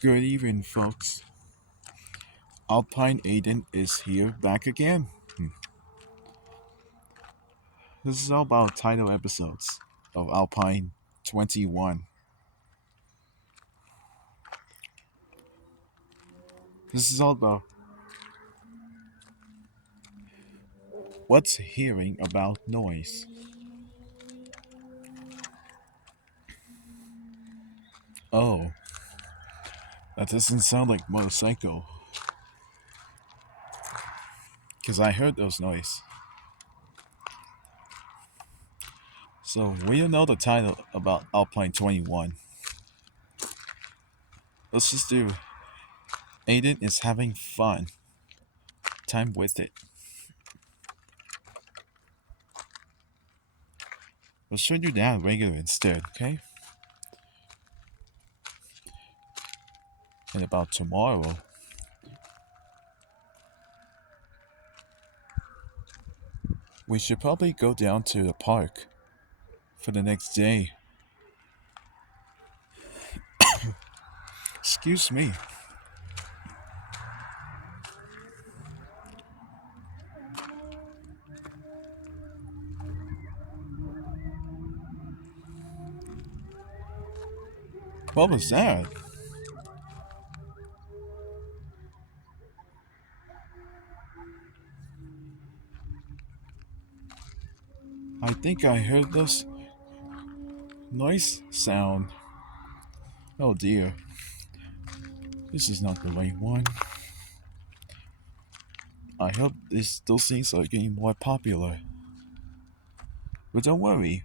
Good evening, folks. Alpine Aiden is here back again. This is all about title episodes of Alpine 21. This is all about what's hearing about noise. Oh, that doesn't sound like motorcycle, because I heard those noise. So, we don't know the title about Alpine 21. Let's just do Aiden is having fun. Time with it. Let's turn you down regular instead, okay? And about tomorrow, we should probably go down to the park for the next day. Excuse me. What was that? I think I heard this noise sound. Oh dear. This is not the right one. I hope those things are getting more popular. But don't worry.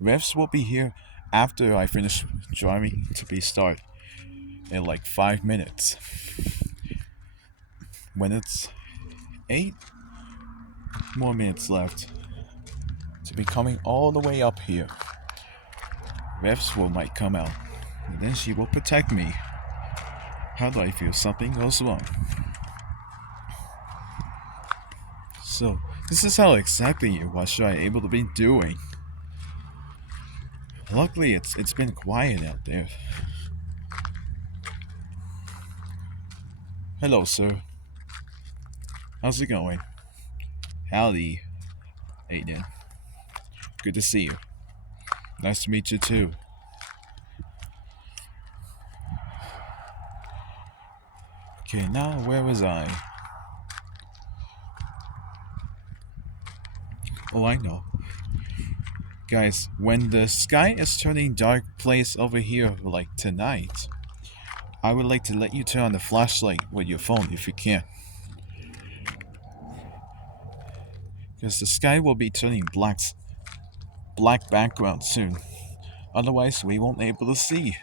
Refs will be here after I finish driving to be start in like 5 minutes. When it's 8 more minutes left to be coming all the way up here, refs will might come out, and then she will protect me. How do I feel something goes wrong? So this is how exactly what should I able to be doing. Luckily it's been quiet out there. Hello, sir. How's it going? Howdy, Aiden. Good to see you. Nice to meet you too. Okay, now where was I? Oh, I know. Guys, when the sky is turning dark place over here like tonight, I would like to let you turn on the flashlight with your phone if you can. Because the sky will be turning black background soon. Otherwise, we won't be able to see.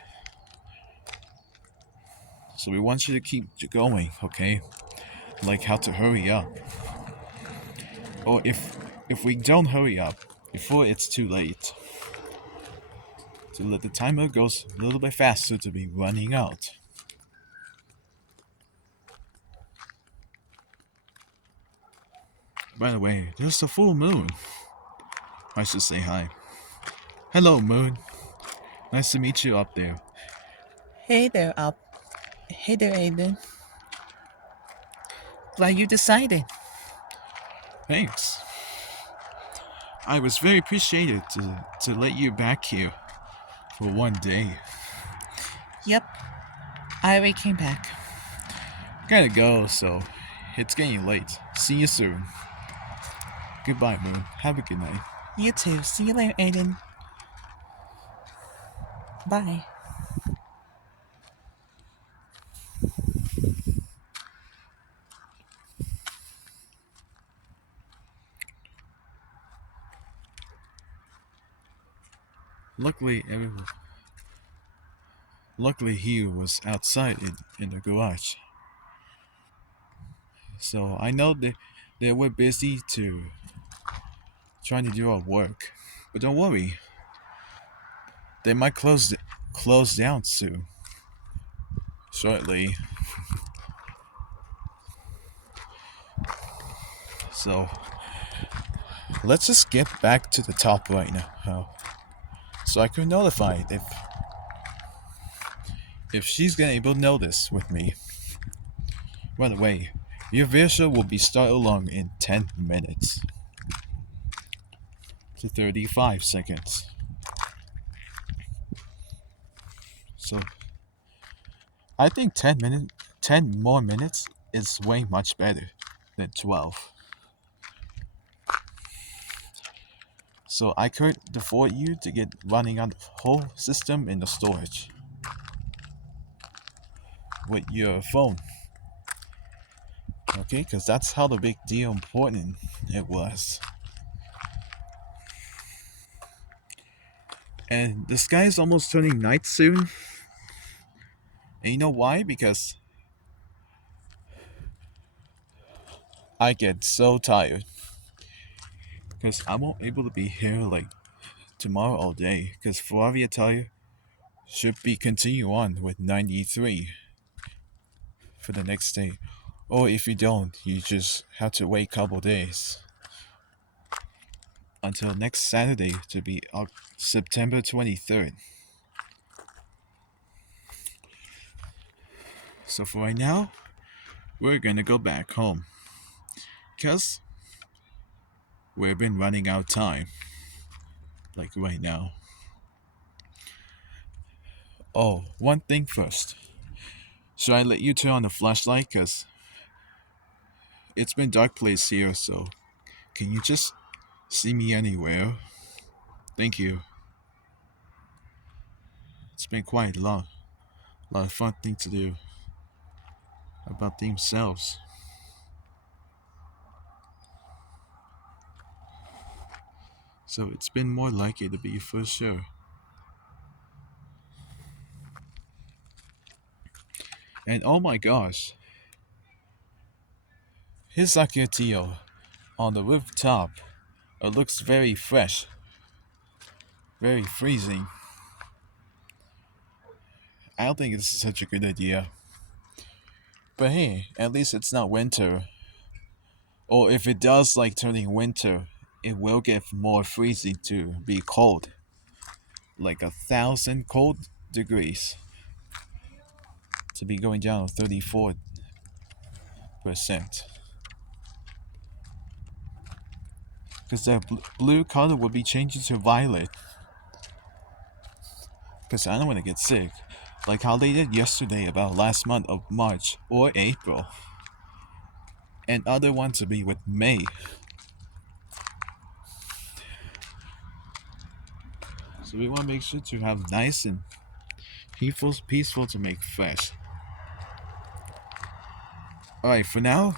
So we want you to keep going, okay? Like how to hurry up. Or if we don't hurry up before it's too late, to let the timer goes a little bit faster to be running out. By the way, there's the full moon. I should say hi. Hello, moon. Nice to meet you up there. Hey there, Up. Hey there, Aiden. Glad you decided. Thanks. I was very appreciated to let you back here for one day. Yep, I already came back. Gotta go, so it's getting late. See you soon. Goodbye, Moon. Have a good night. You too. See you later, Aiden. Bye. Luckily, luckily he was outside in the garage. So I know they were busy trying to do our work. But don't worry. They might close down soon. Shortly. So let's just get back to the top right now. So I can notify If she's gonna able to know this with me, by the way, your video will be start along in 10 minutes to 35 seconds. So I think 10 more minutes is way much better than 12. So I could afford you to get running on the whole system in the storage with your phone. Okay, because that's how the big deal important it was. And the sky is almost turning night soon. And you know why? Because I get so tired. Because I won't able to be here like tomorrow all day. Because Flavia Tire should be continue on with 93 for the next day. Or if you don't, you just have to wait a couple days until next Saturday to be September 23rd. So for right now, we're gonna go back home. Because we've been running out of time. Like right now. Oh, one thing first. Should I let you turn on the flashlight? Because it's been dark place here, so can you just see me anywhere? Thank you. It's been quite a lot of fun thing to do about themselves. So it's been more likely to be for sure. And oh my gosh, his Akio on the rooftop looks very fresh, very freezing. I don't think this is such a good idea. But hey, at least it's not winter. Or if it does like turning winter, it will get more freezing to be cold. Like 1,000 cold degrees to be going down to 34%. Because the blue color will be changing to violet. Because I don't want to get sick. Like how they did yesterday about last month of March or April. And other ones will be with May. So we want to make sure to have nice and peaceful to make fresh. Alright, for now,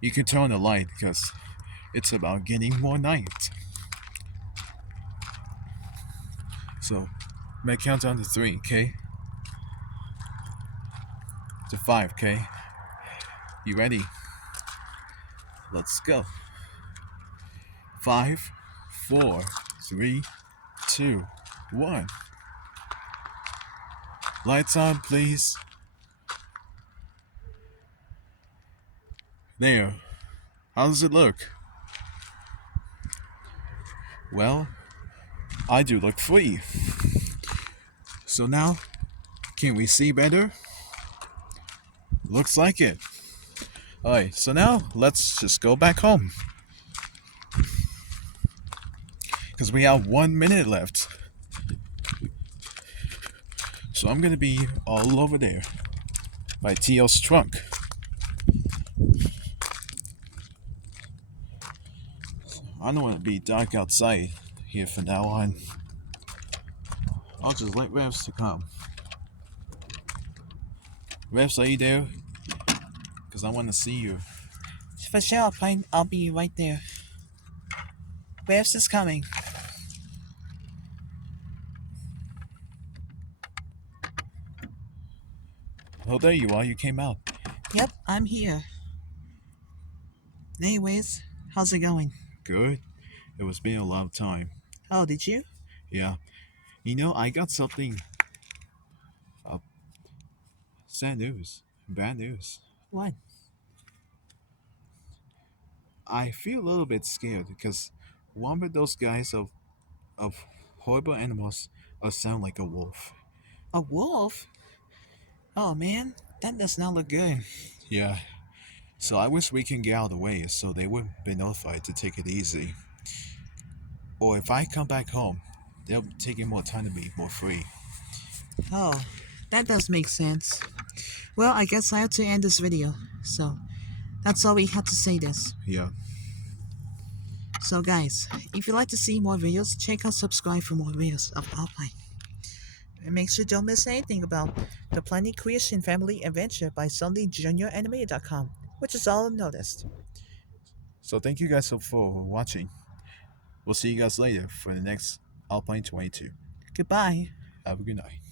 you can turn on the light because it's about getting more night. So, I'm gonna count down to 3, okay? To 5, okay? You ready? Let's go. 5, 4, 3, 2, 1. Lights on, please. There. How does it look? Well, I do look free. So now, can we see better? Looks like it. Alright, so now let's just go back home. Because we have 1 minute left. So I'm gonna be all over there by T.O.'s trunk. I don't want to be dark outside here from now on. I'll just let Revs to come. Revs, are you there? Because I want to see you. For sure, Alpine. I'll be right there. Where's is coming? Oh, there you are. You came out. Yep, I'm here. Anyways, how's it going? Good. It was been a long time. Oh, did you? Yeah. You know, I got something. Uh, Sad news. Bad news. What? I feel a little bit scared because one of those guys of horrible animals sound like a wolf. A wolf? Oh man, that does not look good. Yeah. So I wish we can get out of the way so they would be notified to take it easy. Or if I come back home, they'll take more time to be more free. Oh, that does make sense. Well, I guess I have to end this video. So, that's all we had to say this. Yeah. So guys, if you'd like to see more videos, check out subscribe for more videos of Alpine. And make sure don't miss anything about the Planet Creation Family Adventure by Sony JuniorAnimated.com, which is all I've noticed. So thank you guys so for watching. We'll see you guys later for the next Alpine 22. Goodbye. Have a good night.